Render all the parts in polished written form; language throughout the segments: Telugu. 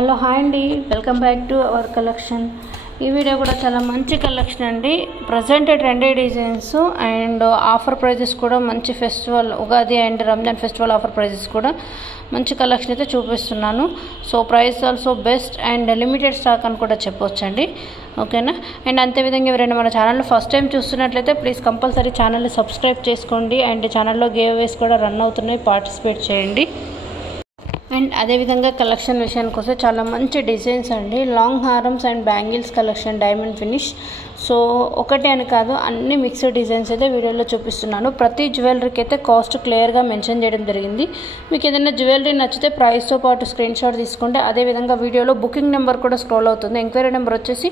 హలో హాయ్ అండి, welcome back to our collection. ఈ వీడియో కూడా చాలా మంచి కలెక్షన్ అండి. Present trendy designs and offer prices కూడా మంచి festival Ugadi and Ramzan festival offer prices కూడా మంచి కలెక్షన్ అయితే చూపిస్తున్నాను. So price also best and limited stock అని కూడా చెప్పొచ్చండి. ఓకేనా. అండ్ అంతేవిధంగా ఎవరైనా మన ఛానల్లో ఫస్ట్ టైం చూస్తున్నట్లయితే ప్లీజ్ కంపల్సరీ ఛానల్ని సబ్స్క్రైబ్ చేసుకోండి. అండ్ ఛానల్లో గివ్ అవేస్ కూడా రన్ అవుతున్నాయి, పార్టిసిపేట్ చేయండి. అండ్ అదేవిధంగా కలెక్షన్ విషయానికి వస్తే చాలా మంచి డిజైన్స్ అండి. లాంగ్ హారమ్స్ and bangles collection, diamond finish. So ఒకటే అని కాదు, అన్ని మిక్స్డ్ డిజైన్స్ అయితే వీడియోలో చూపిస్తున్నాను. ప్రతి జ్యువెలరీకి అయితే కాస్ట్ క్లియర్గా మెన్షన్ చేయడం జరిగింది. మీకు ఏదైనా జ్యువెలరీ నచ్చితే ప్రైస్తో పాటు స్క్రీన్ షాట్ తీసుకుంటే అదేవిధంగా వీడియోలో బుకింగ్ నెంబర్ కూడా స్క్రోల్ అవుతుంది. ఎంక్వైరీ నెంబర్ వచ్చేసి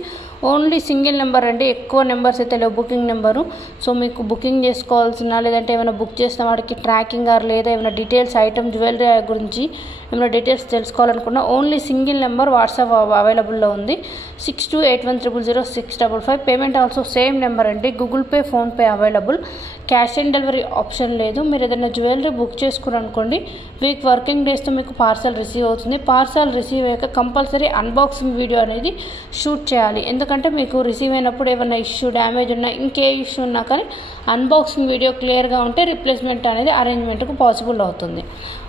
ఓన్లీ సింగిల్ నెంబర్ అండి, ఎక్కువ నెంబర్స్ అయితే లేవు బుకింగ్ నెంబరు. సో మీకు బుకింగ్ చేసుకోవాల్సిన లేదంటే ఏమైనా బుక్ చేసిన వాడికి ట్రాకింగ్ ఆర్ లేదా ఏమైనా డీటెయిల్స్ ఐటమ్ జ్యువెలరీ గురించి ఏమైనా డీటెయిల్స్ తెలుసుకోవాలనుకున్నా ఓన్లీ సింగిల్ నెంబర్ వాట్సాప్ అవైలబుల్లో ఉంది. 6281000655. పేమెంట్ ఆల్సో సేమ్ నెంబర్ అండి. Google pay, PhonePe available. Cash on delivery option లేదు. మీరు ఏదైనా జ్యువెలరీ బుక్ చేసుకున్నారనుకోండి, వీక్ వర్కింగ్ డేస్తో మీకు పార్సల్ రిసీవ్ అవుతుంది. పార్సల్ రిసీవ్ అయ్యాక కంపల్సరీ అన్బాక్సింగ్ వీడియో అనేది షూట్ చేయాలి. ఎందుకంటే మీకు రిసీవ్ అయినప్పుడు ఏమైనా ఇష్యూ, డ్యామేజ్ ఉన్నా, ఇంకే ఇష్యూ ఉన్నా కానీ అన్బాక్సింగ్ వీడియో క్లియర్గా ఉంటే రిప్లేస్మెంట్ అనేది అరేంజ్మెంట్కు పాసిబుల్ అవుతుంది.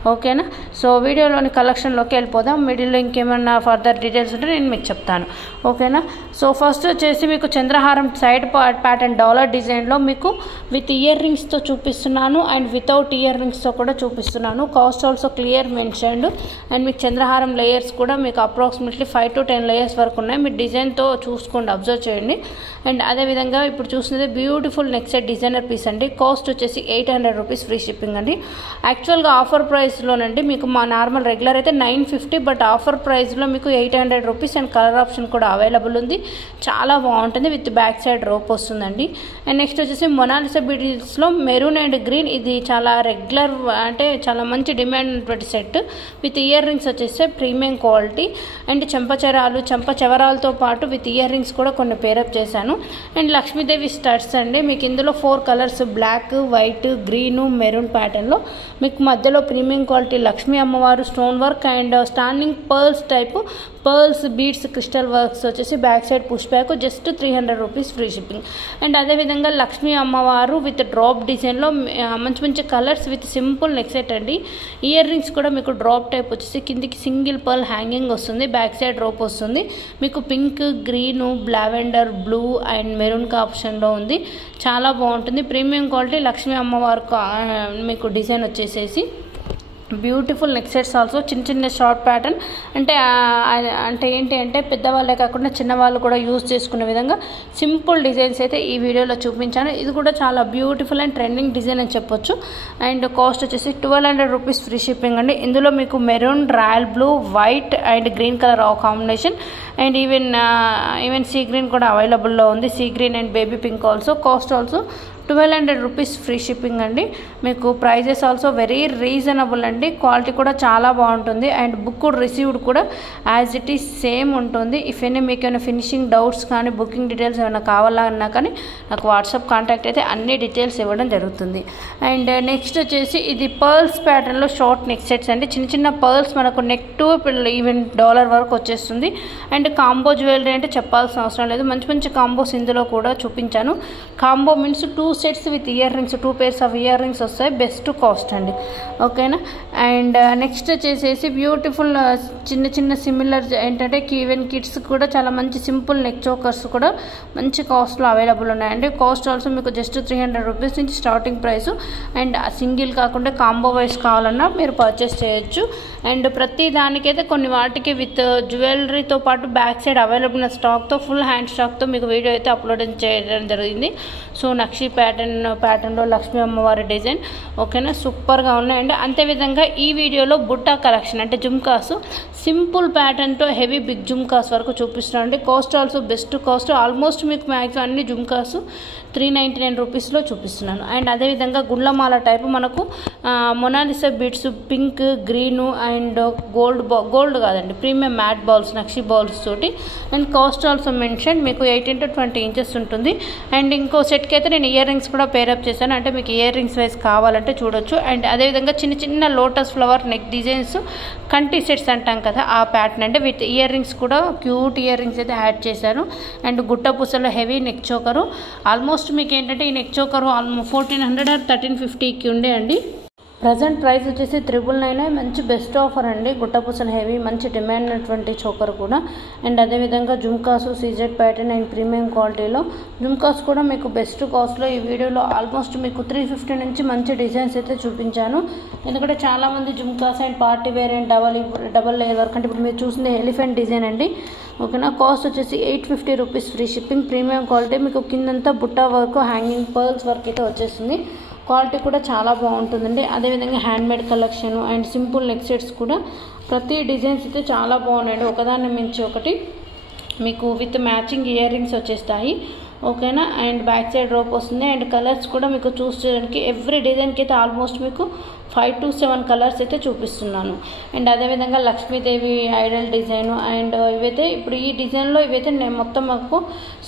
ఓకేనా. సో వీడియోలోని కలెక్షన్లోకి వెళ్ళిపోదాం. మిడిల్లో ఇంకేమైనా ఫర్దర్ డీటెయిల్స్ ఉంటే నేను మీకు చెప్తాను. ఓకేనా. సో ఫస్ట్ వచ్చేసి మీకు చంద్రహారం సైడ్ ప్యాటర్న్ డాలర్ డిజైన్లో మీకు విత్ ఇయర్ రింగ్స్తో చూపిస్తున్నాను అండ్ వితౌట్ ఇయర్ రింగ్స్తో కూడా చూపిస్తున్నాను. Cost also clear mentioned. And మీకు చంద్రహారం లేయర్స్ కూడా మీకు అప్రాక్సిమేట్లీ 5 to 10 లేయర్స్ వరకు ఉన్నాయి. మీరు డిజైన్తో చూసుకోండి, అబ్జర్వ్ చేయండి. అండ్ అదేవిధంగా ఇప్పుడు చూసినది beautiful neck set designer piece అండి. కాస్ట్ వచ్చేసి 800 రూపీస్ ఫ్రీ షిప్పింగ్ అండి. యాక్చువల్గా ఆఫర్ ప్రైస్లోనండి మీకు మా నార్మల్ రెగ్యులర్ అయితే 950, బట్ ఆఫర్ ప్రైస్లో మీకు 800 రూపీస్ అండ్ కలర్ ఆప్షన్ కూడా అవైలబుల్ ఉంది. చాలా బాగుంటుంది, విత్ బ్యాక్ సైడ్ రోప్ వస్తుందండి. అండ్ నెక్స్ట్ వచ్చేసి మొనాలిసా బీడ్స్లో మెరూన్ అండ్ గ్రీన్. ఇది చాలా రెగ్యులర్ అంటే చాలా మంచి డిమాండ్ ఉన్నటువంటి సెట్. విత్ ఇయర్ రింగ్స్ వచ్చేసి ప్రీమియం క్వాలిటీ అండ్ చెంపచెవరాలతో పాటు విత్ ఇయర్ రింగ్స్ కూడా కొన్ని పేరప్ చేశాను. అండ్ లక్ష్మీదేవి స్టడ్స్ అండి. మీకు ఇందులో 4 colours, black, white, green, maroon ప్యాటర్న్లో మీకు మధ్యలో ప్రీమియం క్వాలిటీ లక్ష్మీ అమ్మవారు stone work and standing pearls type pearls beads crystal works వచ్చేసి back side push back, just 300 rupees free shipping. And అదేవిధంగా లక్ష్మీ అమ్మవారు విత్ డ్రాప్ డిజైన్లో మంచి మంచి colours with simple neck set అండి. ఇయర్ రింగ్స్ కూడా మీకు డ్రాప్ టైప్ వచ్చేసి కిందికి సింగిల్ పర్ల్ హ్యాంగింగ్ వస్తుంది, బ్యాక్ సైడ్ రోప్ వస్తుంది. మీకు pink, green, lavender, blue and maroon ఆప్షన్లో ఉంది. చాలా బాగుంటుంది. ప్రీమియం క్వాలిటీ లక్ష్మీ అమ్మవారు మీకు డిజైన్ వచ్చేసేసి బ్యూటిఫుల్ నెక్ సెట్స్ ఆల్సో. చిన్న చిన్న షార్ట్ ప్యాటర్న్ అంటే ఏంటి అంటే పెద్దవాళ్ళే కాకుండా చిన్నవాళ్ళు కూడా యూజ్ చేసుకునే విధంగా సింపుల్ డిజైన్స్ అయితే ఈ వీడియోలో చూపించాను. ఇది కూడా చాలా బ్యూటిఫుల్ అండ్ ట్రెండింగ్ డిజైన్ అని చెప్పొచ్చు. అండ్ కాస్ట్ వచ్చేసి 1200 రూపీస్ ఫ్రీ షిప్పింగ్ అండి. ఇందులో మీకు maroon, royal blue, white and green colour combination and even sea green కూడా అవైలబుల్లో ఉంది. See green and baby pink also. Cost also 1200 rupees free shipping అండి. మీకు ప్రైజెస్ ఆల్సో వెరీ రీజనబుల్ అండి. క్వాలిటీ కూడా చాలా బాగుంటుంది అండ్ బుక్ రిసీవ్డ్ కూడా యాజ్ ఇట్ ఈస్ సేమ్ ఉంటుంది. ఇఫ్ ఎనీ మీకు ఏమైనా ఫినిషింగ్ డౌట్స్ కానీ బుకింగ్ డీటెయిల్స్ ఏమైనా కావాలన్నా కానీ నాకు వాట్సాప్ కాంటాక్ట్ అయితే అన్ని డీటెయిల్స్ ఇవ్వడం జరుగుతుంది. అండ్ నెక్స్ట్ వచ్చేసి ఇది పర్ల్స్ ప్యాటర్న్లో షార్ట్ నెక్ సెట్స్ అండి. చిన్న చిన్న పర్ల్స్ మనకు నెక్ టు ఈవెన్ డాలర్ వరకు వచ్చేస్తుంది. అండ్ కాంబో జ్యువెలరీ అంటే చెప్పాల్సిన అవసరం లేదు. మంచి మంచి కాంబోస్ ఇందులో కూడా చూపించాను. Combo means 2 sets with ear rings, 2 pairs of ear rings వస్తాయి. బెస్ట్ కాస్ట్ అండి. ఓకేనా. అండ్ నెక్స్ట్ వచ్చేసేసి బ్యూటిఫుల్ చిన్న చిన్న సిమిలర్ ఏంటంటే ఈవెన్ కిడ్స్ కూడా చాలా మంచి సింపుల్ నెక్ చోకర్స్ కూడా మంచి కాస్ట్లో అవైలబుల్ ఉన్నాయండి. కాస్ట్ ఆల్సో మీకు జస్ట్ 300 రూపీస్ నుంచి స్టార్టింగ్ ప్రైస్. అండ్ సింగిల్ కాకుండా కాంబో వైస్ కావాలన్నా మీరు పర్చేస్ చేయొచ్చు. అండ్ ప్రతి దానికైతే కొన్ని వాటికి విత్ జ్యువెలరీతో పాటు బ్యాక్ సైడ్ అవైలబుల్ ఉన్న స్టాక్తో ఫుల్ హ్యాండ్ స్టాక్తో మీకు వీడియో అయితే అప్లోడ్ చేయడం జరిగింది. సో నక్షి ప్యాటర్న్లో లక్ష్మీ అమ్మవారి డిజైన్. ఓకేనా, సూపర్గా ఉన్నాయండి. అంతేవిధంగా ఈ వీడియోలో బుట్టా కలెక్షన్ అంటే జుమ్కాస్ సింపుల్ ప్యాటర్న్తో హెవీ బిగ్ జుమ్కాస్ వరకు చూపిస్తున్నాను అండి. Cost also best cost. Almost మీకు మ్యాక్సిమం అన్ని జుమ్కాస్ 399 రూపీస్లో చూపిస్తున్నాను. అండ్ అదేవిధంగా గుండ్లమాల టైపు మనకు Mona Lisa beads pink, green and gold కాదండి, ప్రీమియం మ్యాట్ బాల్స్, నక్షి బాల్స్ తోటి. అండ్ కాస్ట్ ఆల్సో మెన్షన్ మీకు 18 to 20 inches ఉంటుంది. అండ్ ఇంకో సెట్కి అయితే నేను ఇయర్ రింగ్స్ కూడా పేరప్ చేశాను, అంటే మీకు ఇయర్ రింగ్స్ వైజ్ కావాలంటే చూడొచ్చు. అండ్ అదేవిధంగా చిన్న చిన్న లోటస్ ఫ్లవర్ నెక్ డిజైన్స్, కంటి సెట్స్ అంటాం కదా ఆ ప్యాటర్న్, అంటే విత్ ఇయర్ రింగ్స్ కూడా క్యూట్ ఇయర్ రింగ్స్ అయితే యాడ్ చేశాను. అండ్ గుట్ట పూసలో హెవీ నెక్ చోకరు. ఆల్మోస్ట్ మీకు ఏంటంటే ఈ నెక్ చోకరు 1400 or 1350కి ఉండే అండి. ప్రజెంట్ ప్రైస్ వచ్చేసి 999. మంచి బెస్ట్ ఆఫర్ అండి. గుట్టపూసలు హెవీ మంచి డిమాండ్ ఉన్నటువంటి చోకర్ కూడా. అండ్ అదేవిధంగా jhumkas CZ pattern and premium క్వాలిటీలో జుమ్కాస్ కూడా మీకు బెస్ట్ కాస్ట్లో ఈ వీడియోలో ఆల్మోస్ట్ మీకు 350 నుంచి మంచి డిజైన్స్ అయితే చూపించాను. ఎందుకంటే చాలామంది jhumkas and party wear and double layer work, అంటే ఇప్పుడు మీరు చూసింది ఎలిఫెంట్ డిజైన్ అండి. ఓకేనా, కాస్ట్ వచ్చేసి 850 rupees free shipping. Premium quality, మీకు కిందంతా Butta work, hanging pearls work అయితే వచ్చేస్తుంది. క్వాలిటీ కూడా చాలా బాగుంటుందండి. అదేవిధంగా handmade collection and simple neck sets కూడా ప్రతి డిజైన్స్ అయితే చాలా బాగున్నాయండి. ఒకదాన్ని మించి ఒకటి మీకు విత్ మ్యాచింగ్ ఇయర్ రింగ్స్ వచ్చేస్తాయి. ఓకేనా, అండ్ బ్యాక్ సైడ్ రోప్ వస్తుంది. అండ్ కలర్స్ కూడా మీకు చూసేదానికి ఎవ్రీ డిజైన్కి అయితే ఆల్మోస్ట్ మీకు 5 to 7 కలర్స్ అయితే చూపిస్తున్నాను. అండ్ అదేవిధంగా లక్ష్మీదేవి ఐడల్ డిజైన్ అండ్ ఇవైతే ఇప్పుడు ఈ డిజైన్లో ఇవైతే నేను మొత్తం మాకు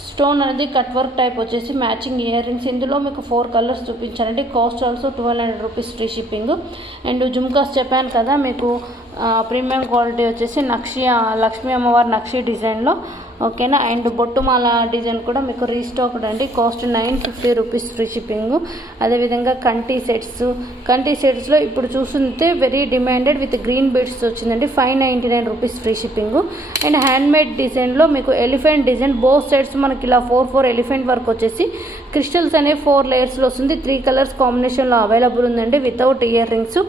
స్టోన్ అనేది కట్ వర్క్ టైప్ వచ్చేసి మ్యాచింగ్ ఇయర్ రింగ్స్. ఇందులో మీకు 4 కలర్స్ చూపించానండి. Cost also 1200 rupees free shipping. And జుమ్కాస్ చెప్పాను కదా మీకు ప్రీమియం క్వాలిటీ వచ్చేసి లక్ష్మీ అమ్మవారి నక్షి డిజైన్లో. ఓకేనా, అండ్ బొట్టుమాల డిజైన్ కూడా మీకు రీస్టాక్డ్ అండి. Cost 950 rupees free shipping. అదేవిధంగా కంటి సెట్స్లో ఇప్పుడు చూస్తుంటే very demanded with green beads వచ్చిందండి. 599 rupees free shipping. And handmade డిజైన్లో మీకు ఎలిఫెంట్ డిజైన్ బోత్ సైడ్స్ మనకి ఇలా 4 ఎలిఫెంట్ వర్క్ వచ్చేసి క్రిస్టల్స్ అనే 4 లేయర్స్లో వస్తుంది. 3 కలర్స్ కాంబినేషన్లో అవైలబుల్ ఉందండి వితౌట్ ఇయర్ రింగ్స్.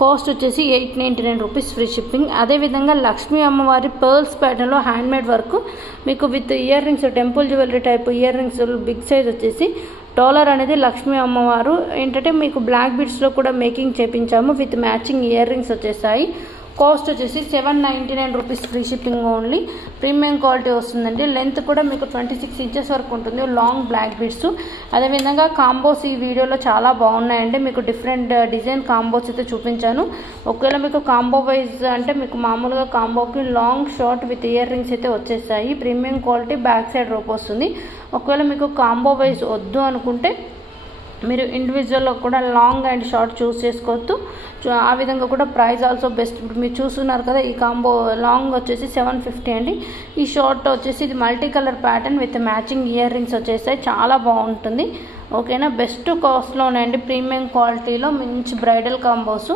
కాస్ట్ వచ్చేసి 899 రూపీస్ ఫ్రీ షిప్పింగ్. అదేవిధంగా లక్ష్మీ అమ్మవారి పర్ల్స్ ప్యాటర్న్లో హ్యాండ్మేడ్ వర్క్ మీకు with earrings, temple jewellery type earrings big size వచ్చేసి డాలర్ అనేది లక్ష్మీ అమ్మవారు ఏంటంటే మీకు బ్లాక్ బీడ్స్లో కూడా మేకింగ్ చేపించాము విత్ మ్యాచింగ్ ఇయర్ రింగ్స్ వచ్చేసాయి. కాస్ట్ వచ్చేసి 799 rupees free shipping only. Premium quality వస్తుందండి. లెంత్ కూడా మీకు 26 inches వరకు ఉంటుంది, లాంగ్ బ్లాక్ బీడ్స్. అదేవిధంగా కాంబోస్ ఈ వీడియోలో చాలా బాగున్నాయండి. మీకు డిఫరెంట్ డిజైన్ కాంబోస్ అయితే చూపించాను. ఒకవేళ మీకు కాంబో వైజ్ అంటే మీకు మామూలుగా కాంబోకి long short with earrings అయితే వచ్చేస్తాయి. Premium quality, back side rope వస్తుంది. ఒకవేళ మీకు కాంబో వైజ్ వద్దు అనుకుంటే మీరు ఇండివిజువల్లో కూడా లాంగ్ అండ్ షార్ట్ చూస్ చేసుకోవచ్చు. ఆ విధంగా కూడా ప్రైస్ ఆల్సో బెస్ట్. ఇప్పుడు మీరు చూస్తున్నారు కదా, ఈ కాంబో లాంగ్ వచ్చేసి 750 అండి. ఈ షార్ట్ వచ్చేసి ఇది multi colour pattern with matching earrings వచ్చేసాయి. చాలా బాగుంటుంది. ఓకేనా, బెస్ట్ కాస్ట్లోనే అండి. ప్రీమియం క్వాలిటీలో మంచి బ్రైడల్ కాంబోస్.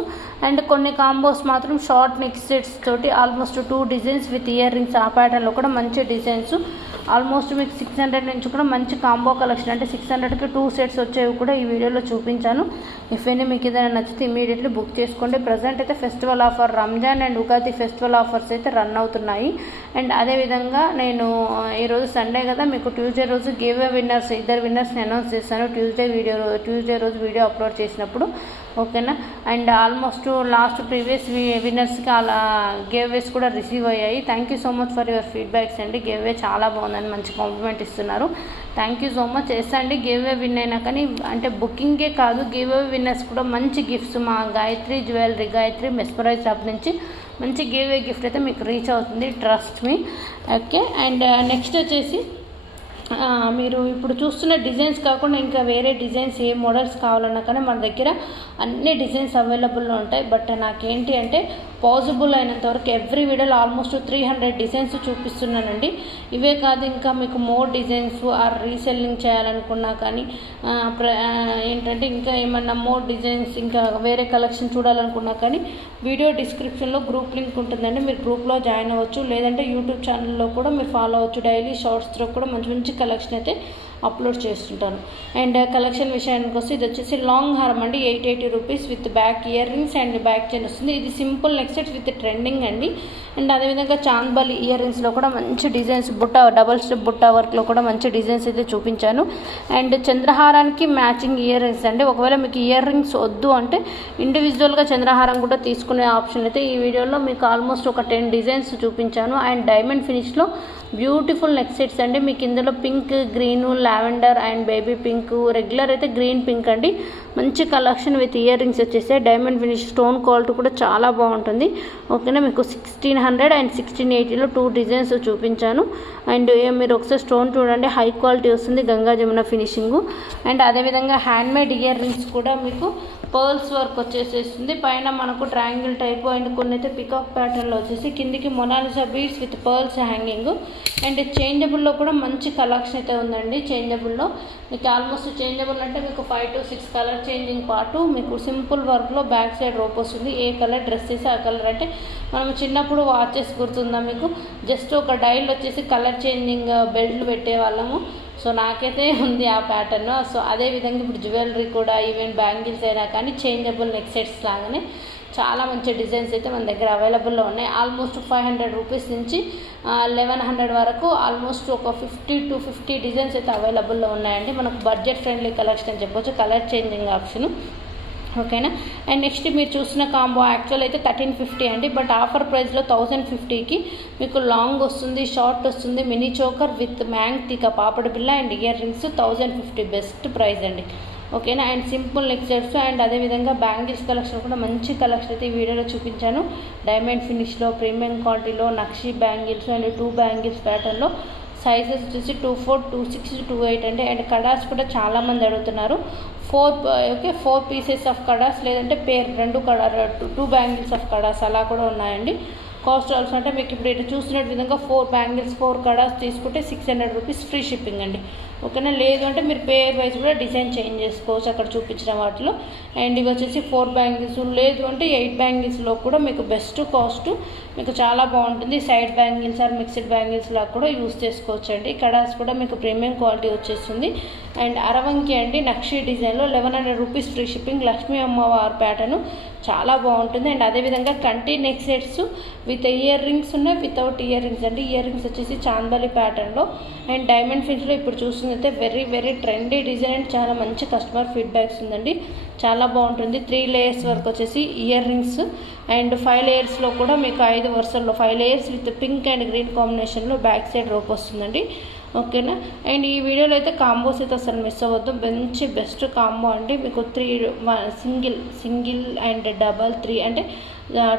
అండ్ కొన్ని కాంబోస్ మాత్రం షార్ట్ నెక్ సెట్స్ తోటి almost 2 designs with ear rings ఆ ప్యాటర్న్లో కూడా మంచి డిజైన్స్. ఆల్మోస్ట్ మీకు 600 నుంచి కూడా మంచి కాంబో కలెక్షన్, అంటే 600కి 2 సెట్స్ వచ్చేవి కూడా ఈ వీడియోలో చూపించాను. ఇఫ్ ఎనీ మీకు ఏదైనా నచ్చితే ఇమీడియట్లీ బుక్ చేసుకోండి. ప్రజెంట్ అయితే festival offer, Ramzan and Ugadi festival offers అయితే రన్ అవుతున్నాయి. అండ్ అదేవిధంగా నేను ఈరోజు సండే కదా, మీకు ట్యూస్డే రోజు గివ్ అవే విన్నర్స్, 2 విన్నర్స్ని అనౌన్స్ చేశాను ట్యూస్డే రోజు వీడియో అప్లోడ్ చేసినప్పుడు. ఓకేనా, అండ్ ఆల్మోస్ట్ లాస్ట్ ప్రీవియస్ విన్నర్స్కి అలా గివ్ అవేస్ కూడా రిసీవ్ అయ్యాయి. Thank you so much for your feedbacks అండి. గివ్ అవే చాలా బాగుందని మంచి కాంప్లిమెంట్ ఇస్తున్నారు. Thank you so much. చేస్తండి give away win అయినా కానీ, అంటే బుకింగే కాదు గివ్ అవే విన్నర్స్ కూడా మంచి గిఫ్ట్స్ మా Gayatri jewellery, Gayatri mesmerise shop నుంచి మంచి గివ్ అవే గిఫ్ట్ అయితే మీకు రీచ్ అవుతుంది, trust me. Okay, and next వచ్చేసి మీరు ఇప్పుడు చూస్తున్న డిజైన్స్ కాకుండా ఇంకా వేరే డిజైన్స్ ఏ మోడల్స్ కావాలన్నా కానీ మన దగ్గర అన్ని డిజైన్స్ అవైలబుల్లో ఉంటాయి. బట్ నాకేంటి అంటే పాసిబుల్ అయినంత వరకు ఎవ్రీ వీడియోలో ఆల్మోస్ట్ 300 డిజైన్స్ చూపిస్తున్నానండి. ఇవే కాదు ఇంకా మీకు మోర్ డిజైన్స్ ఆర్ రీసెల్లింగ్ చేయాలనుకున్నా కానీ ఏంటంటే ఇంకా ఏమన్నా మోర్ డిజైన్స్ ఇంకా వేరే కలెక్షన్ చూడాలనుకున్నా కానీ వీడియో డిస్క్రిప్షన్లో గ్రూప్ లింక్ ఉంటుందండి. మీరు గ్రూప్లో జాయిన్ అవ్వచ్చు, లేదంటే యూట్యూబ్ ఛానల్లో కూడా మీరు ఫాలో అవ్వచ్చు. డైలీ షార్ట్స్లో కూడా మంచి మంచి కలెక్షన్ అయితే అప్లోడ్ చేస్తుంటాను. అండ్ కలెక్షన్ విషయానికి వస్తే ఇది వచ్చేసి లాంగ్ హారం అండి, 880 rupees with back ear rings and back chain వస్తుంది. ఇది simple neck set with trending అండి. అండ్ అదేవిధంగా చాంద్బాలి ఇయర్ రింగ్స్లో కూడా మంచి డిజైన్స్, డబల్ స్టెప్ బుట్ట వర్క్లో కూడా మంచి డిజైన్స్ అయితే చూపించాను. అండ్ చంద్రహారానికి మ్యాచింగ్ ఇయర్ రింగ్స్ అండి. ఒకవేళ మీకు ఇయర్ రింగ్స్ వద్దు అంటే ఇండివిజువల్గా చంద్రహారం కూడా తీసుకునే ఆప్షన్ అయితే ఈ వీడియోలో మీకు ఆల్మోస్ట్ ఒక 10 డిజైన్స్ చూపించాను. అండ్ డైమండ్ ఫినిష్లో బ్యూటిఫుల్ నెక్ సెట్స్ అండి. మీకు ఇందులో pink, green, lavender and baby pink, regular అయితే గ్రీన్ పింక్ అండి. మంచి కలెక్షన్ విత్ ఇయర్ రింగ్స్ వచ్చేసాయి. డైమండ్ ఫినిష్ స్టోన్ క్వాలిటీ కూడా చాలా బాగుంటుంది. ఓకేనా, మీకు 1600 అండ్ 1680లో 2 డిజైన్స్ చూపించాను. అండ్ మీరు ఒకసారి స్టోన్ చూడండి, హై క్వాలిటీ వస్తుంది, గంగా జమున ఫినిషింగ్. అండ్ అదేవిధంగా హ్యాండ్మేడ్ ఇయర్ రింగ్స్ కూడా మీకు పర్ల్స్ వర్క్ వచ్చేసేస్తుంది. పైన మనకు ట్రయాంగిల్ టైపు అండ్ కొన్ని అయితే పికాక్ ప్యాటర్న్లో వచ్చేసి కిందికి Mona Lisa beads with pearls hanging. And చేంజబుల్లో కూడా మంచి కలెక్షన్ అయితే ఉందండి. చేంజబుల్లో మీకు ఆల్మోస్ట్ చేంజబుల్ అంటే మీకు 5 to 6 కలర్ చేంజింగ్ పాటు మీకు సింపుల్ వర్క్లో బ్యాక్ సైడ్ రోప్ వస్తుంది. ఏ కలర్ డ్రెస్ చేసి ఆ కలర్ అంటే మనం చిన్నప్పుడు వాచెస్ గుర్తుందా మీకు, జస్ట్ ఒక డైల్ వచ్చేసి కలర్ చేంజింగ్ బెల్ట్లు పెట్టేవాళ్ళము. సో నాకైతే ఉంది ఆ ప్యాటర్న్. సో అదేవిధంగా ఇప్పుడు జ్యువెలరీ కూడా ఈవెన్ బ్యాంగిల్స్ అయినా కానీ చేంజబుల్ నెక్ సెట్స్ లాగానే చాలా మంచి డిజైన్స్ అయితే మన దగ్గర అవైలబుల్లో ఉన్నాయి. ఆల్మోస్ట్ 500 రూపీస్ నుంచి 1100 వరకు ఆల్మోస్ట్ ఒక 50 to 50 డిజైన్స్ అయితే అవైలబుల్లో ఉన్నాయండి. మనకు బడ్జెట్ ఫ్రెండ్లీ కలెక్షన్ అని చెప్పొచ్చు, కలర్ చేంజింగ్ ఆప్షన్. ఓకేనా, అండ్ నెక్స్ట్ మీరు చూసిన కాంబో యాక్చువల్ అయితే 1350 అండి. బట్ ఆఫర్ ప్రైస్లో 1050కి మీకు లాంగ్ వస్తుంది, షార్ట్ వస్తుంది, మినీ చోకర్ విత్ మ్యాంగ్ తీక పాపడి బిల్ల and ear rings 1050 best price అండి. ఓకేనా, and simple neck sets and అదేవిధంగా బ్యాంగిల్స్ కలెక్షన్ కూడా మంచి కలెక్షన్ అయితే ఈ వీడియోలో చూపించాను. డైమండ్ ఫినిష్లో ప్రీమియం క్వాలిటీలో నక్షి బ్యాంగిల్స్ అండ్ 2 బ్యాంగిల్స్ ప్యాటర్న్లో సైజెస్ వచ్చేసి 24, 26, 28 అండి. అండ్ కడాస్ కూడా చాలామంది అడుగుతున్నారు. 4 పీసెస్ ఆఫ్ కడాస్ లేదంటే పేర్ 2 బ్యాంగిల్స్ ఆఫ్ కడాస్ అలా కూడా ఉన్నాయండి. కాస్ట్ ఆల్సో అంటే మీకు ఇప్పుడు ఇటు చూసినట్టు విధంగా 4 బ్యాంగిల్స్ 4 కడాస్ తీసుకుంటే 600 రూపీస్ ఫ్రీ షిప్పింగ్ అండి. ఓకేనా, లేదు అంటే మీరు పేర్ వైజ్ కూడా డిజైన్ చేంజ్ చేసుకోవచ్చు అక్కడ చూపించిన వాటిలో. అండ్ ఇవి వచ్చేసి 4 బ్యాంగిల్స్, లేదు అంటే 8 బ్యాంగిల్స్లో కూడా మీకు బెస్ట్ కాస్ట్ మీకు చాలా బాగుంటుంది. Side bangles or mixed bangles లాగా కూడా యూస్ చేసుకోవచ్చు అండి. కడాస్ కూడా మీకు ప్రీమియం క్వాలిటీ వచ్చేస్తుంది. అండ్ అరవంకి అండి నక్షి డిజైన్లో 1100 రూపీస్ ఫ్రీ షిప్పింగ్, లక్ష్మీ అమ్మవారి ప్యాటర్న్ చాలా బాగుంటుంది. అండ్ అదేవిధంగా కంటి neck sets with ear rings ఉన్నాయి, వితౌట్ ఇయర్ రింగ్స్ అండి. ఇయర్ రింగ్స్ వచ్చేసి చాందలి ప్యాటర్న్లో అండ్ డైమండ్ ఫినిష్లో ఇప్పుడు చూస్తుంది అయితే వెరీ ట్రెండీ డిజైన్ అండ్ చాలా మంచి కస్టమర్ ఫీడ్బ్యాక్స్ ఉందండి. చాలా బాగుంటుంది. 3 లేయర్స్ వరకు వచ్చేసి ఇయర్ రింగ్స్ అండ్ 5 లేయర్స్లో కూడా మీకు 5 వరుసల్లో 5 layers with pink and green కాంబినేషన్లో బ్యాక్ సైడ్ రోప్ వస్తుందండి. ఓకేనా, అండ్ ఈ వీడియోలో అయితే కాంబోస్ అయితే అసలు మిస్ అవ్వద్దు, మంచి బెస్ట్ కాంబో అండి. మీకు 3 సింగిల్ అండ్ డబల్ 3 అంటే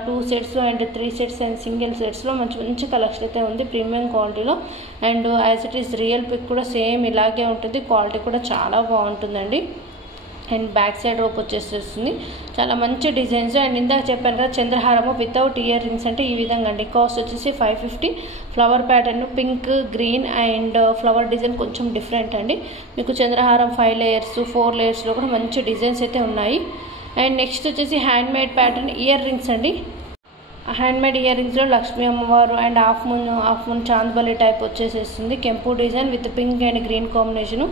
2 sets and 3 sets and single సెట్స్లో మంచి కలెక్షన్ అయితే ఉంది ప్రీమియం క్వాలిటీలో. And as it is real pic కూడా సేమ్ ఇలాగే ఉంటుంది, క్వాలిటీ కూడా చాలా బాగుంటుందండి. అండ్ బ్యాక్ సైడ్ రోప్ వచ్చేసేస్తుంది, చాలా మంచి డిజైన్స్. అండ్ ఇందాక చెప్పాను కదా చంద్రహారము వితౌట్ ఇయర్ రింగ్స్ అంటే ఈ విధంగా అండి. కాస్ట్ వచ్చేసి 550. Flower pattern pink green and flower design కొంచెం డిఫరెంట్ అండి. మీకు చంద్రహారం 5 లేయర్స్ 4 లేయర్స్లో కూడా మంచి డిజైన్స్ అయితే ఉన్నాయి. అండ్ నెక్స్ట్ వచ్చేసి హ్యాండ్మేడ్ ప్యాటర్న్ ఇయర్ రింగ్స్ అండి. హ్యాండ్మేడ్ ఇయర్ రింగ్స్లో లక్ష్మీ అమ్మవారు and half moon chandbali type వచ్చేసేస్తుంది. కెంపు design with pink and green combination.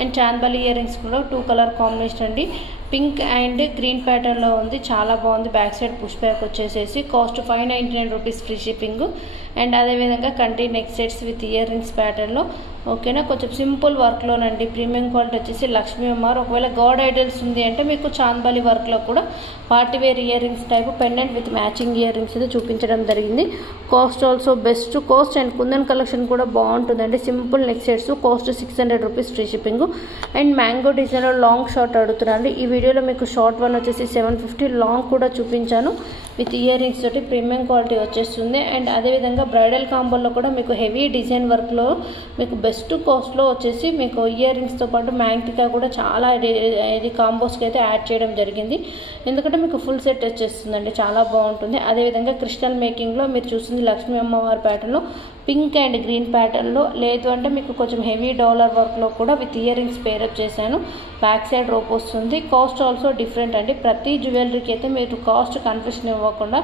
And chandbali earrings కూడా 2 కలర్ కాంబినేషన్ అండి. పింక్ అండ్ గ్రీన్ ప్యాటర్న్లో ఉంది, చాలా బాగుంది. బ్యాక్ సైడ్ పుష్ బ్యాక్ వచ్చేసేసి cost 599 rupees free shipping. And అదేవిధంగా కంటి neck sets with earrings ప్యాటర్న్లో. ఓకేనా, కొంచెం సింపుల్ వర్క్లోనండి. ప్రీమియం క్వాలిటీ వచ్చేసి లక్ష్మీ అమ్మవారు. ఒకవేళ గాడ్ ఐడల్స్ ఉంది అంటే మీకు చాంద్బలి వర్క్లో కూడా party wear earrings type pendant with matching earrings అయితే చూపించడం జరిగింది. Cost also best cost. And Kundan collection కూడా బాగుంటుందండి. Simple neck sets cost 600 rupees free shipping. And mango డిజైన్లో లాంగ్ షార్ట్ అడుగుతున్నారండి. ఈ వీడియోలో మీకు షార్ట్ వన్ వచ్చేసి 750, లాంగ్ కూడా చూపించాను విత్ ఇయర్ రింగ్స్ తోటి ప్రీమియం క్వాలిటీ వచ్చేస్తుంది. అండ్ అదేవిధంగా బ్రైడల్ కాంబోలో కూడా మీకు హెవీ డిజైన్ వర్క్లో మీకు బెస్ట్ కాస్ట్లో వచ్చేసి మీకు ఇయర్ రింగ్స్తో పాటు మ్యాంగ్టికా కూడా చాలా ఇది కాంబోస్కి అయితే యాడ్ చేయడం జరిగింది. ఎందుకంటే మీకు ఫుల్ సెట్ వచ్చేస్తుందండి, చాలా బాగుంటుంది. అదేవిధంగా క్రిస్టల్ మేకింగ్లో మీరు చూసింది లక్ష్మీ అమ్మవారి ప్యాటర్న్లో పింక్ అండ్ గ్రీన్ ప్యాటర్న్లో, లేదు అంటే మీకు కొంచెం హెవీ డాలర్ వర్క్లో కూడా విత్ ఇయర్ రింగ్స్ పేరప్ చేశాను. బ్యాక్ సైడ్ రోప్ వస్తుంది. కాస్ట్ ఆల్సో డిఫరెంట్ అండి. ప్రతి జ్యువెలరీకి అయితే మీరు కాస్ట్ కన్ఫ్యూషన్ ఇవ్వకుండా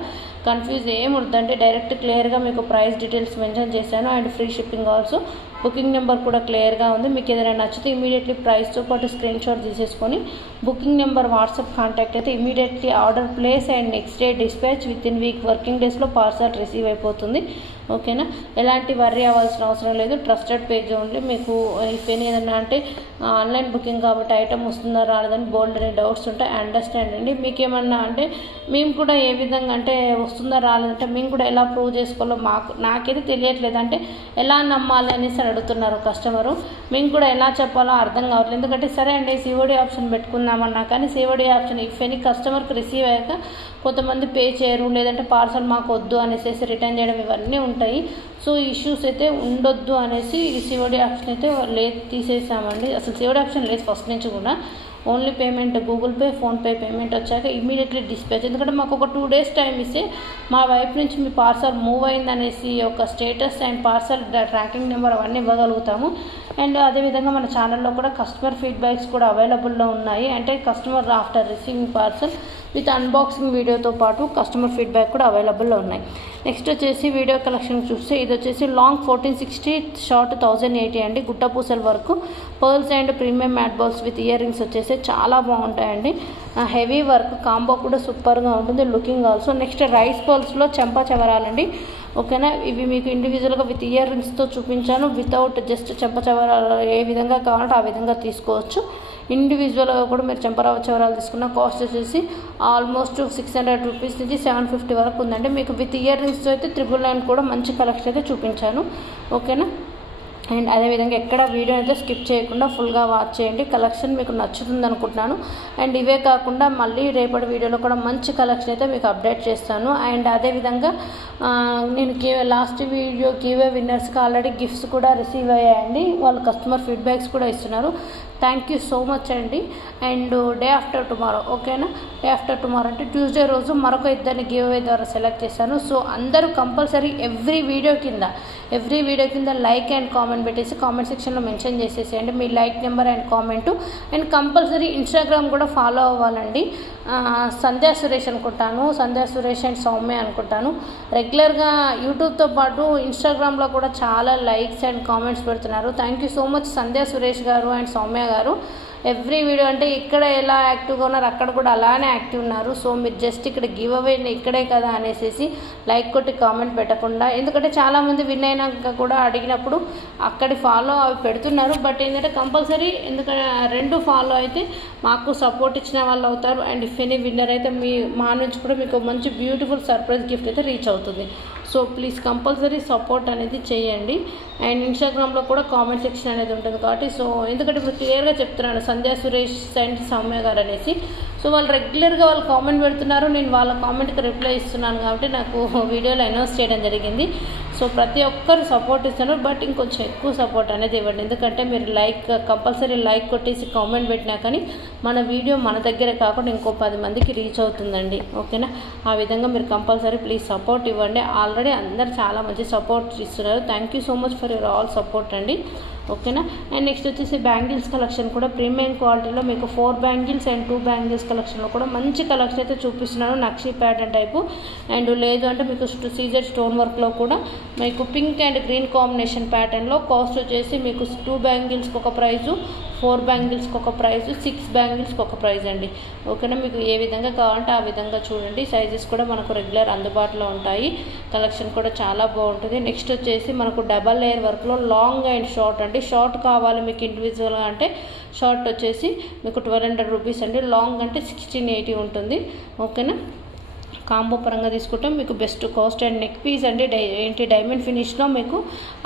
కన్ఫ్యూజ్ ఏముండదండి, డైరెక్ట్ క్లియర్గా మీకు ప్రైస్ డీటెయిల్స్ మెన్షన్ చేశాను. And free shipping also. Booking number కూడా క్లియర్గా ఉంది. మీకు ఏదైనా నచ్చితే ఇమీడియట్లీ ప్రైస్తో పాటు స్క్రీన్ షాట్ తీసేసుకొని బుకింగ్ నెంబర్ వాట్సాప్ కాంటాక్ట్ అయితే immediately order place and next day dispatch with in week working డేస్లో పార్సల్ రిసీవ్ అయిపోతుంది. ఓకేనా, ఎలాంటి వర్రీ అవ్వాల్సిన అవసరం లేదు. Trusted page only. మీకు ఇఫ్ ఏదైనా అంటే ఆన్లైన్ బుకింగ్ కాబట్టి ఐటమ్ వస్తుందా రాలేదని బోల్డ్ అనే డౌట్స్ ఉంటాయి, అండర్స్టాండ్ అండి. మీకు ఏమన్నా అంటే మేము కూడా ఏ విధంగా అంటే వస్తుందా రాలేదంటే మేము కూడా ఎలా ప్రూవ్ చేసుకోవాలో నాకైతే తెలియట్లేదు. అంటే ఎలా నమ్మాలి అనేసి అడుగుతున్నారు కస్టమరు. మేము కూడా ఎలా చెప్పాలో అర్థం కావట్లేదు. ఎందుకంటే సరే అండి సిఓడి ఆప్షన్ పెట్టుకుందామన్నా కానీ సిఓడి ఆప్షన్ ఇఫ్ ఎనీ కస్టమర్కి రిసీవ్ అయ్యాక కొంతమంది పే చేయరు, లేదంటే పార్సల్ మాకు వద్దు అనేసి రిటర్న్ చేయడం ఇవన్నీ ఉంటాయి. సో ఇష్యూస్ అయితే ఉండొద్దు అనేసి ఈ సిఓడి ఆప్షన్ అయితే తీసేసామండి. అసలు సిఓడి ఆప్షన్ లేదు ఫస్ట్ నుంచి కూడా. Only payment Google pay, PhonePe payment వచ్చాక ఇమీడియట్లీ డిస్పాచ్. ఎందుకంటే మాకు ఒక 2 days టైం ఇస్తే మా వైపు నుంచి మీ పార్సల్ మూవ్ అయిందనేసి ఒక status and parcel tracking number అవన్నీ ఇవ్వగలుగుతాము. అండ్ అదేవిధంగా మన ఛానల్లో కూడా కస్టమర్ ఫీడ్బ్యాక్స్ కూడా అవైలబుల్లో ఉన్నాయి. అంటే customer after receiving parcel with unboxing వీడియోతో పాటు కస్టమర్ ఫీడ్బ్యాక్ కూడా అవైలబుల్లో ఉన్నాయి. నెక్స్ట్ వచ్చేసి వీడియో కలెక్షన్ చూస్తే ఇది వచ్చేసి లాంగ్ 1460, షార్ట్ 1080 అండి. గుట్టపూసల వరకు pearls and premium matte balls with earrings వచ్చేసి చాలా బాగుంటాయండి. హెవీ వర్క్ కాంబో కూడా సూపర్గా ఉంటుంది, లుకింగ్ ఆల్సో. నెక్స్ట్ రైస్ బాల్స్లో చెంపా చెవరాలండి. ఓకేనా, ఇవి మీకు ఇండివిజువల్గా విత్ ఇయర్ రింగ్స్తో చూపించాను. వితౌట్ జస్ట్ చెంప చెవరాలు ఏ విధంగా కావాలంటే ఆ విధంగా తీసుకోవచ్చు. ఇండివిజువల్గా కూడా మీరు చెంపరావు చెవరాలు తీసుకున్న కాస్ట్ వచ్చేసి ఆల్మోస్ట్ 600 రూపీస్ నుంచి 750 వరకు ఉందండి. మీకు విత్ ఇయర్ రింగ్స్తో అయితే 999 కూడా మంచి కలెక్షన్ అయితే చూపించాను. ఓకేనా, అండ్ అదేవిధంగా ఎక్కడ వీడియో అయితే స్కిప్ చేయకుండా ఫుల్గా వాచ్ చేయండి. కలెక్షన్ మీకు నచ్చుతుంది అనుకుంటున్నాను. అండ్ ఇవే కాకుండా మళ్ళీ రేపటి వీడియోలో కూడా మంచి కలెక్షన్ అయితే మీకు అప్డేట్ చేస్తాను. అండ్ అదేవిధంగా నేను లాస్ట్ వీడియో గివ్ విన్నర్స్కి ఆల్రెడీ గిఫ్ట్స్ కూడా రిసీవ్ అయ్యాయండి. వాళ్ళు కస్టమర్ ఫీడ్బ్యాక్స్ కూడా ఇస్తున్నారు. థ్యాంక్ యూ సో మచ్ అండి. అండ్ డే ఆఫ్టర్ టుమారో, ఓకేనా, డే ఆఫ్టర్ టుమారో అంటే ట్యూస్డే రోజు మరొక ఇద్దరిని గివ్ అవే ద్వారా సెలెక్ట్ చేశాను. సో అందరూ కంపల్సరీ ఎవ్రీ వీడియో కింద లైక్ అండ్ కామెంట్ పెట్టేసి కామెంట్ సెక్షన్లో మెన్షన్ చేసేసేయండి మీ like number and comment. And compulsory Instagram కూడా ఫాలో అవ్వాలండి. సంధ్యా సురేష్ అనుకుంటాను, సంధ్యా సురేష్ అండ్ సౌమ్య అనుకుంటాను. రెగ్యులర్గా యూట్యూబ్తో పాటు ఇన్స్టాగ్రామ్లో కూడా చాలా లైక్స్ అండ్ కామెంట్స్ పెడుతున్నారు. థ్యాంక్ యూ సో మచ్ సంధ్యా సురేష్ గారు అండ్ సౌమ్య గారు. ఎవ్రీ వీడియో అంటే ఇక్కడ ఎలా యాక్టివ్గా ఉన్నారు అక్కడ కూడా అలానే యాక్టివ్ ఉన్నారు. సో మీరు జస్ట్ ఇక్కడ గివ్ అవే ఇక్కడే కదా అనేసి లైక్ కొట్టి కామెంట్ పెట్టకుండా, ఎందుకంటే చాలామంది విన్ అయినాక కూడా అడిగినప్పుడు అక్కడి ఫాలో అవి పెడుతున్నారు. బట్ ఏంటంటే కంపల్సరీ ఎందుకంటే 2 ఫాలో అయితే మాకు సపోర్ట్ ఇచ్చిన వాళ్ళు అవుతారు. అండ్ ఇఫ్ ఎనీ విన్నర్ అయితే మా నుంచి కూడా మీకు మంచి బ్యూటిఫుల్ సర్ప్రైజ్ గిఫ్ట్ అయితే రీచ్ అవుతుంది. సో ప్లీజ్ కంపల్సరీ సపోర్ట్ అనేది చేయండి. అండ్ ఇన్స్టాగ్రామ్లో కూడా కామెంట్ సెక్షన్ అనేది ఉంటుంది కాబట్టి సో ఎందుకంటే ఇప్పుడు క్లియర్గా చెప్తున్నాను సంధ్యా సురేష్ అండ్ సౌమ్య గారు అనేసి. సో వాళ్ళు రెగ్యులర్గా వాళ్ళు కామెంట్ పెడుతున్నారు, నేను వాళ్ళ కామెంట్కి రిప్లై ఇస్తున్నాను కాబట్టి నాకు వీడియోలో అనౌన్స్ చేయడం జరిగింది. సో ప్రతి ఒక్కరు సపోర్ట్ ఇస్తున్నారు, బట్ ఇంకొంచెం ఎక్కువ సపోర్ట్ అనేది ఇవ్వండి. ఎందుకంటే మీరు కంపల్సరీ లైక్ కొట్టేసి కామెంట్ పెట్టినా కానీ మన వీడియో మన దగ్గరే కాకుండా ఇంకో 10 మందికి రీచ్ అవుతుందండి. ఓకేనా, ఆ విధంగా మీరు కంపల్సరీ ప్లీజ్ సపోర్ట్ ఇవ్వండి. ఆల్రెడీ అందరు చాలా మంచి సపోర్ట్ ఇస్తున్నారు. Thank you so much for your all support అండి. ఓకేనా, అండ్ నెక్స్ట్ వచ్చేసి బ్యాంగిల్స్ కలెక్షన్ కూడా ప్రీమియం క్వాలిటీలో మీకు 4 బ్యాంగిల్స్ అండ్ 2 బ్యాంగిల్స్ కలెక్షన్లో కూడా మంచి కలెక్షన్ అయితే చూపిస్తున్నాను. నక్షి ప్యాటర్న్ టైపు అండ్ లేదు అంటే మీకు సీజర్ స్టోన్ వర్క్లో కూడా మీకు పింక్ అండ్ గ్రీన్ కాంబినేషన్ ప్యాటర్న్లో కాస్ట్ వచ్చేసి మీకు 2 బ్యాంగిల్స్కి ఒక ప్రైజు, 4 బ్యాంగిల్స్కి ఒక ప్రైజు, 6 బ్యాంగిల్స్కి ఒక ప్రైజ్ అండి. ఓకేనా, మీకు ఏ విధంగా కావాలంటే ఆ విధంగా చూడండి. సైజెస్ కూడా మనకు రెగ్యులర్ అందుబాటులో ఉంటాయి. కలెక్షన్ కూడా చాలా బాగుంటుంది. నెక్స్ట్ వచ్చేసి మనకు డబల్ లేయర్ వర్క్లో లాంగ్ అండ్ షార్ట్ అండి. షార్ట్ కావాలి మీకు ఇండివిజువల్గా అంటే షార్ట్ వచ్చేసి మీకు 1200 రూపీస్ అండి. లాంగ్ అంటే 1680 ఉంటుంది. ఓకేనా, కాంబో పరంగా తీసుకుంటాం మీకు best cost. And neck piece అండి డైమండ్ ఫినిష్లో మీకు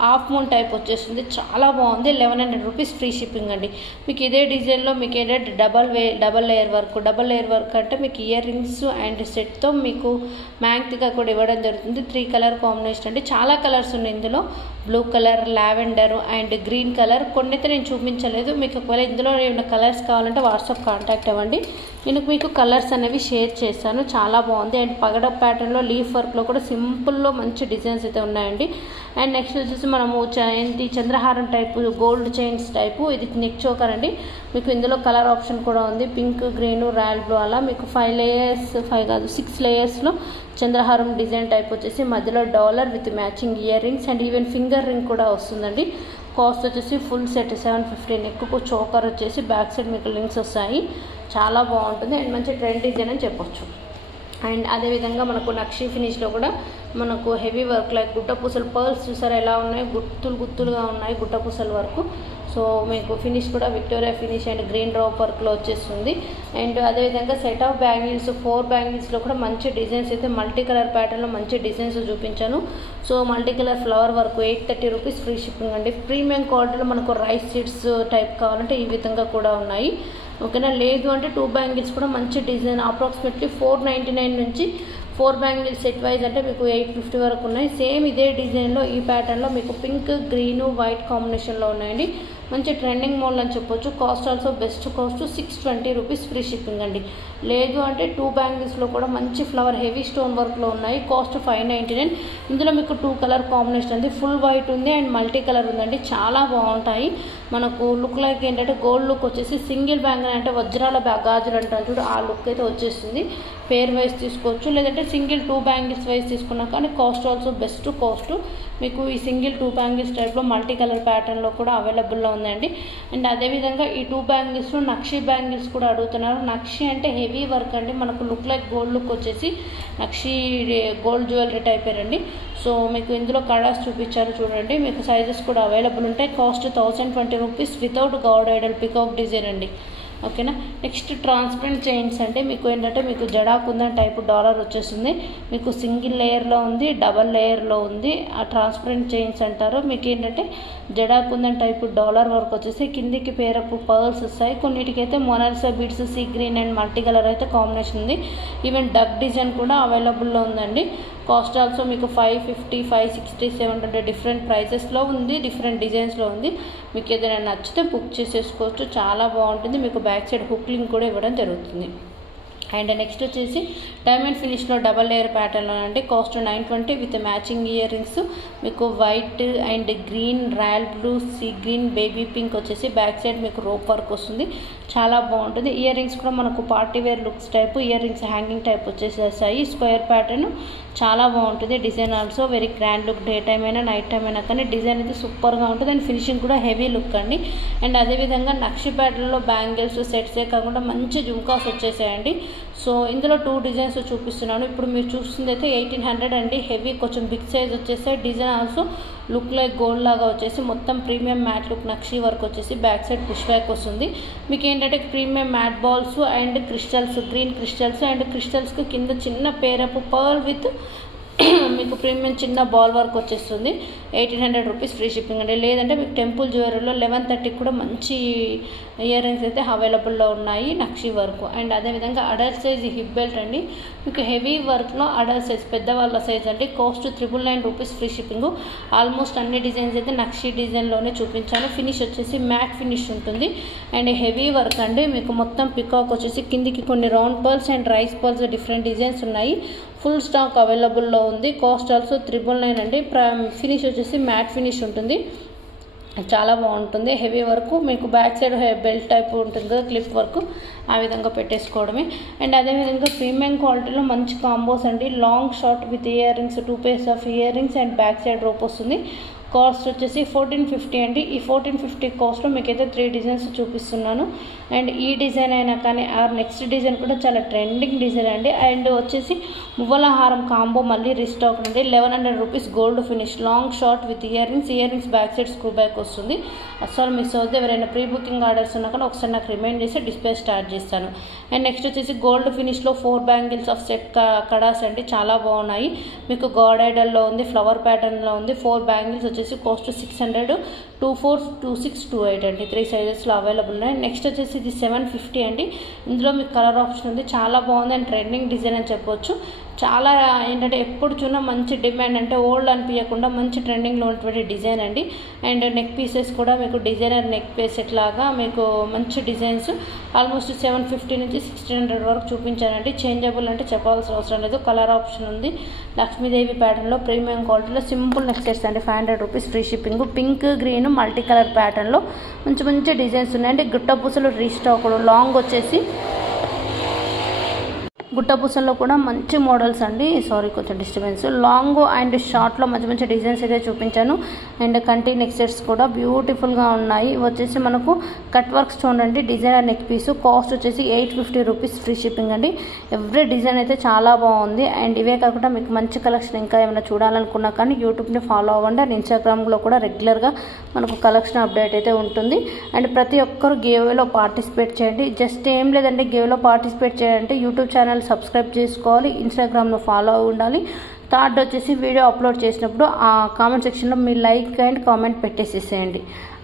హాఫ్ మూన్ టైప్ వచ్చేస్తుంది, చాలా బాగుంది. 1100 రూపీస్ ఫ్రీ షిప్పింగ్ అండి. మీకు ఇదే డిజైన్లో మీకు ఏంటంటే డబల్ లేయర్ వర్క్ అంటే మీకు ఇయర్ రింగ్స్ అండ్ సెట్తో మీకు మ్యాంక్గా కూడా ఇవ్వడం జరుగుతుంది. 3 కలర్ కాంబినేషన్ అండి. చాలా కలర్స్ ఉన్నాయి ఇందులో, blue colour, lavender and green colour. కొన్నైతే నేను చూపించలేదు. మీకు ఒకవేళ ఇందులో ఏమైనా కలర్స్ కావాలంటే వాట్సాప్ కాంటాక్ట్ అవ్వండి, నేను మీకు కలర్స్ అనేవి షేర్ చేశాను. చాలా బాగుంది. అండ్ పగడ ప్యాటర్న్లో లీఫ్ వర్క్లో కూడా సింపుల్లో మంచి డిజైన్స్ అయితే ఉన్నాయండి. అండ్ నెక్స్ట్ వచ్చేసి మనము చంద్రహారం టైపు గోల్డ్ చైన్స్ టైపు, ఇది నెక్ చోకర్ అండి. మీకు ఇందులో కలర్ ఆప్షన్ కూడా ఉంది, పింక్, గ్రీన్, రాయల్ బ్లూ అలా మీకు 6 లేయర్స్లో చంద్రహారం డిజైన్ టైప్ వచ్చేసి మధ్యలో dollar with matching ear rings and even finger ring కూడా వస్తుందండి. కాస్ట్ వచ్చేసి ఫుల్ సెట్ 750. నెక్కు చోకర్ వచ్చేసి బ్యాక్ సైడ్ మీకు లింక్స్ వస్తాయి, చాలా బాగుంటుంది అండ్ మంచి ట్రెండ్ డిజైన్ అని చెప్పొచ్చు. అండ్ అదేవిధంగా మనకు నక్షి ఫినిష్లో కూడా మనకు హెవీ వర్క్ లైక్ గుట్టపూసలు పర్ల్స్ చూసారా ఎలా ఉన్నాయి, గుత్తులుగా ఉన్నాయి గుట్టపూసల వరకు. సో సో మీకు ఫినిష్ కూడా Victoria finish and green drop వర్క్లో వచ్చేస్తుంది. అండ్ అదేవిధంగా సెట్ ఆఫ్ బ్యాంగిల్స్ 4 బ్యాంగిల్స్లో కూడా మంచి డిజైన్స్ అయితే మల్టీ కలర్ ప్యాటర్న్లో మంచి డిజైన్స్ చూపించాను. So multi colour flower work 830 rupees free shipping అండి. ప్రీమియం క్వాలిటీలో మనకు రైస్ సీడ్స్ టైప్ కావాలంటే ఈ విధంగా కూడా ఉన్నాయి. ఓకేనా, లేదు అంటే 2 బ్యాంగిల్స్ కూడా మంచి డిజైన్ అప్రాక్సిమేట్లీ 499 నుంచి 4 బ్యాంగిల్స్ సెట్ వైజ్ అంటే మీకు 850 వరకు ఉన్నాయి. సేమ్ ఇదే డిజైన్లో ఈ ప్యాటర్న్లో మీకు పింక్ గ్రీన్ వైట్ కాంబినేషన్లో ఉన్నాయండి. మంచి ట్రెండింగ్ మోడల్ అని చెప్పొచ్చు. Cost also best cost 620 rupees free shipping అండి. లేదు అంటే 2 బ్యాంగిల్స్లో కూడా మంచి ఫ్లవర్ హెవీ స్టోన్ వర్క్లో ఉన్నాయి. కాస్ట్ 599. ఇందులో మీకు 2 కలర్ కాంబినేషన్ ఉంది. ఫుల్ వైట్ ఉంది అండ్ మల్టీ కలర్ ఉందండి. చాలా బాగుంటాయి. మనకు లుక్ లైక్ ఏంటంటే గోల్డ్ లుక్ వచ్చేసి సింగిల్ బ్యాంగిల్ అంటే వజ్రాల గాజులు అంటారు చూడు, ఆ లుక్ అయితే వచ్చేస్తుంది. పేర్ వైజ్ తీసుకోవచ్చు, లేదంటే సింగిల్ 2 బ్యాంగిల్స్ వైజ్ తీసుకున్నా కానీ కాస్ట్ ఆల్సో బెస్ట్ కాస్ట్. మీకు ఈ సింగిల్ 2 బ్యాంగిల్స్ టైప్లో మల్టీ కలర్ ప్యాటర్న్లో కూడా అవైలబుల్లో ఉందండి. అండ్ అదేవిధంగా ఈ 2 బ్యాంగిల్స్లో నక్షి బ్యాంగిల్స్ కూడా అడుగుతున్నారు. నక్షి అంటే హెవీ వర్క్ అండి, మనకు లుక్ లైక్ గోల్డ్ లుక్ వచ్చేసి నక్షి గోల్డ్ జ్యువెలరీ టైప్ అండి. సో మీకు ఇందులో కలర్స్ చూపించారు చూడండి, మీకు సైజెస్ కూడా అవైలబుల్ ఉంటాయి. Cost 1020 rupees without God Idol peacock design అండి. ఓకేనా, నెక్స్ట్ ట్రాన్స్పరెంట్ చైన్స్ అంటే మీకు ఏంటంటే మీకు జడా కుందన్ టైపు డాలర్ వచ్చేస్తుంది. మీకు సింగిల్ లేయర్లో ఉంది, డబల్ లేయర్లో ఉంది. ఆ ట్రాన్స్పరెంట్ చైన్స్ అంటారు. మీకు ఏంటంటే జడా కుందన్ టైపు డాలర్ వర్క్ వచ్చేసి కిందికి పేరపు పర్ల్స్ వస్తాయి. కొన్నిటికైతే Mona Lisa beads sea green and multi colour అయితే కాంబినేషన్ ఉంది. ఈవెన్ డక్ డిజైన్ కూడా అవైలబుల్లో ఉందండి. కాస్ట్ ఆల్సో మీకు 550, 560, 700 డిఫరెంట్ ప్రైజెస్లో ఉంది, డిఫరెంట్ డిజైన్స్లో ఉంది. మీకు ఏదైనా నచ్చితే బుక్ చేసేసుకోవచ్చు. చాలా బాగుంటుంది. మీకు బ్యాక్ సైడ్ హుక్ లింక్ కూడా ఇవ్వడం జరుగుతుంది. అండ్ నెక్స్ట్ వచ్చేసి డైమండ్ ఫినిష్లో డబల్ లేయర్ ప్యాటర్న్లో అండి. Cost 920 with matching earrings. మీకు white and green, royal blue, sea green, baby pink వచ్చేసి బ్యాక్ సైడ్ మీకు రోప్ వర్క్ వస్తుంది. చాలా బాగుంటుంది. ఇయర్ రింగ్స్ కూడా మనకు party wear looks type earrings hanging type వచ్చేసేసాయి. స్క్వేర్ ప్యాటర్న్ చాలా బాగుంటుంది. Design also very grand look. Day time అయినా నైట్ టైం అయినా కానీ డిజైన్ అయితే సూపర్గా ఉంటుంది. అండ్ ఫినిషింగ్ కూడా హెవీ లుక్ అండి. అండ్ అదేవిధంగా నక్షి ప్యాటర్న్లో బ్యాంగిల్స్ సెట్సే కాకుండా మంచి జుమ్కాస్ వచ్చేసాయండి. సో ఇందులో 2 డిజైన్స్ చూపిస్తున్నాను. ఇప్పుడు మీరు చూస్తుంది అయితే 1800 అండి. హెవీ కొంచెం బిగ్ సైజ్ వచ్చేసాయి. Design also look like gold లాగా వచ్చేసి మొత్తం ప్రీమియం మ్యాట్ లుక్ నక్షి వర్క్ వచ్చేసి బ్యాక్ సైడ్ పుష్ బ్యాక్ వస్తుంది. మీకు ఏంటంటే premium matte balls and crystals, green crystals and క్రిస్టల్స్కి కింద చిన్న పేరపు పర్ల్ విత్ మీకు ప్రీమియం చిన్న బాల్ వర్క్ వచ్చేస్తుంది. 1800 రూపీస్ ఫ్రీ షిప్పింగ్ అండి. లేదంటే మీకు టెంపుల్ జ్యువెలరీలో 1130 కూడా మంచి ఇయర్ రింగ్స్ అయితే అవైలబుల్లో ఉన్నాయి నక్షి వర్క్. అండ్ అదేవిధంగా అడల్ట్ సైజ్ హిప్ బెల్ట్ అండి. మీకు హెవీ వర్క్లో అడల్ట్ సైజ్ పెద్దవాళ్ళ సైజ్ అండి. Cost 999 rupees free shipping. Almost అన్ని డిజైన్స్ అయితే నక్షి డిజైన్లోనే చూపించాను. ఫినిష్ వచ్చేసి మ్యాట్ ఫినిష్ ఉంటుంది. అండ్ హెవీ వర్క్ అండి. మీకు మొత్తం పికాక్ వచ్చేసి కిందికి కొన్ని round pearls and rice pearls different designs ఉన్నాయి. ఫుల్ స్టాక్ అవైలబుల్లో ఉంది. కాస్ట్ ఆల్సో 999 అండి. ఫినిష్ వచ్చేసి మ్యాట్ ఫినిష్ ఉంటుంది. చాలా బాగుంటుంది. హెవీ వర్క్ మీకు బ్యాక్ సైడ్ బెల్ట్ టైప్ ఉంటుంది కదా, క్లిప్ వర్క్, ఆ విధంగా పెట్టేసుకోవడమే. అండ్ అదేవిధంగా ప్రీమియం క్వాలిటీలో మంచి కాంబోస్ అండి. Long short with ear rings, 2 pairs of ear rings and back side rope వస్తుంది. కాస్ట్ వచ్చేసి 1450 అండి. ఈ 1450 కాస్ట్లో మీకైతే 3 డిజైన్స్ చూపిస్తున్నాను. అండ్ ఈ డిజైన్ అయినా కానీ నెక్స్ట్ డిజైన్ కూడా చాలా ట్రెండింగ్ డిజైన్ అండి. అండ్ వచ్చేసి మువ్వల హారం కాంబో మళ్ళీ రీస్టాక్ అండి. 1100 rupees gold finish long short with ear rings back side screw back వస్తుంది. అసలు మిస్ అవుతే ఎవరైనా ప్రీ బుకింగ్ ఆర్డర్స్ ఉన్నా కానీ ఒకసారి నాకు రిమైండ్ చేసి డిస్ప్లే స్టార్ట్ చేస్తాను. అండ్ నెక్స్ట్ వచ్చేసి గోల్డ్ ఫినిష్లో 4 బ్యాంగిల్స్ ఆఫ్ సెట్ కడాస్ అండి. చాలా బాగున్నాయి. మీకు గాడ్ ఐడల్లో ఉంది, ఫ్లవర్ ప్యాటర్న్లో ఉంది. 4 బ్యాంగిల్స్ వచ్చేసి కాస్ట్ 600, 24, 26, 28 అండి. 3 సైజెస్లో అవైలబుల్ ఉన్నాయి. నెక్స్ట్ వచ్చేసి ఇది 750 అండి. ఇందులో మీకు కలర్ ఆప్షన్ ఉంది. చాలా బాగుంది అండ్ ట్రెండింగ్ డిజైన్ అని చెప్పొచ్చు. చాలా ఏంటంటే ఎప్పుడు చూసినా మంచి డిమాండ్ అంటే ఓల్డ్ అనిపించకుండా మంచి ట్రెండింగ్లో ఉన్నటువంటి డిజైన్ అండి. అండ్ నెక్ పీసెస్ కూడా మీకు డిజైనర్ నెక్ పీస్ లాగా మీకు మంచి డిజైన్స్ ఆల్మోస్ట్ 750 నుంచి 1600 వరకు చూపించానండి. చేంజబుల్ అంటే చెప్పాల్సిన అవసరం లేదు. కలర్ ఆప్షన్ ఉంది. లక్ష్మీదేవి ప్యాటర్న్లో ప్రీమియం క్వాలిటీలో సింపుల్ నెక్ సెట్స్ అండి. 500 rupees free shipping. Pink green multi colour ప్యాటర్న్లో మంచి డిజైన్స్ ఉన్నాయండి. గుట్ట పూసలు రీస్టాక్ లాంగ్ వచ్చేసి గుట్టపూసల్లో కూడా మంచి మోడల్స్ అండి. సారీ కొంచెం డిస్టర్బెన్స్. లాంగ్ అండ్ షార్ట్లో మంచి మంచి డిజైన్స్ అయితే చూపించాను. అండ్ కంటి నెక్ సెట్స్ కూడా బ్యూటిఫుల్గా ఉన్నాయి. వచ్చేసి మనకు కట్ వర్క్స్ చూడండి, డిజైనర్ నెక్ పీసు. కాస్ట్ వచ్చేసి 850 రూపీస్, ఫ్రీ షిప్పింగ్ అండి. ఎవ్రీ డిజైన్ అయితే చాలా బాగుంది. అండ్ ఇవే కాకుండా మీకు మంచి కలెక్షన్ ఇంకా ఏమైనా చూడాలనుకున్నా కానీ యూట్యూబ్ని ఫాలో అవ్వండి. అండ్ ఇన్స్టాగ్రామ్లో కూడా రెగ్యులర్గా మనకు కలెక్షన్ అప్డేట్ అయితే ఉంటుంది. అండ్ ప్రతి ఒక్కరు గివ్వేలో పార్టిసిపేట్ చేయండి. జస్ట్ ఏం లేదండి, గివ్వేలో పార్టిసిపేట్ చేయాలంటే యూట్యూబ్ ఛానల్ సబ్స్క్రైబ్ చేసుకోవాలి, ఇన్స్టాగ్రామ్లో ఫాలో అయి ఉండాలి. థర్డ్ వచ్చేసి వీడియో అప్లోడ్ చేసినప్పుడు ఆ కామెంట్ సెక్షన్లో మీ లైక్ అండ్ కామెంట్ పెట్టేసేసేయండి.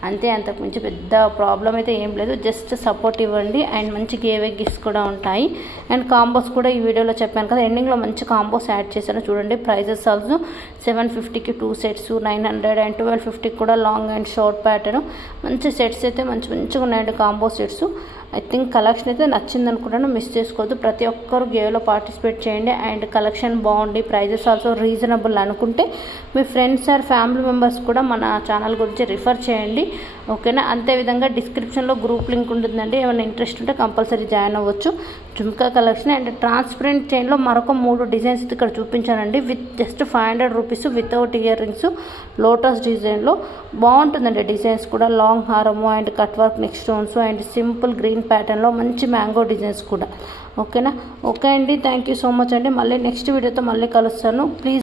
అంతే, అంతకుమించి పెద్ద ప్రాబ్లం అయితే ఏం లేదు. జస్ట్ సపోర్ట్ ఇవ్వండి. అండ్ మంచి గివ్ గిఫ్ట్స్ కూడా ఉంటాయి. అండ్ కాంబోస్ కూడా ఈ వీడియోలో చెప్పాను కదా, ఎండింగ్లో మంచి కాంబోస్ యాడ్ చేశాను చూడండి. ప్రైజెస్ ఆల్సో 750కి 2 సెట్స్, 900 అండ్ 1250 కూడా లాంగ్ అండ్ షార్ట్ ప్యాటర్న్. మంచి సెట్స్ అయితే మంచిగా ఉన్నాయండి, combo sets. I think collection అయితే నచ్చింది అనుకుంటాను, మిస్ చేసుకోవద్దు. ప్రతి ఒక్కరు గేవ్లో పార్టిసిపేట్ చేయండి. అండ్ కలెక్షన్ బాగుంది, ప్రైజెస్ ఆల్సో రీజనబుల్ అనుకుంటే మీ ఫ్రెండ్స్ ఆర్ ఫ్యామిలీ మెంబర్స్ కూడా మన ఛానల్ గురించి రిఫర్ చేయండి, ఓకేనా. అంతేవిధంగా డిస్క్రిప్షన్లో గ్రూప్ లింక్ ఉంటుందండి, ఏమైనా ఇంట్రెస్ట్ ఉంటే కంపల్సరీ జాయిన్ అవ్వచ్చు. జుమ్కా కలెక్షన్ అండ్ ట్రాన్స్పరెంట్ చైన్లో మరొక 3 డిజైన్స్ ఇక్కడ చూపించానండి. With just 500 rupees, without earrings, lotus డిజైన్లో బాగుంటుందండి. డిజైన్స్ కూడా లాంగ్ హారము and cut work neck stones and simple green ప్యాటర్న్లో మంచి మ్యాంగో డిజైన్స్ కూడా, ఓకేనా. ఓకే అండి, థ్యాంక్ యూ సో మచ్ అండి. మళ్ళీ నెక్స్ట్ వీడియోతో మళ్ళీ కలుస్తాను. ప్లీజ్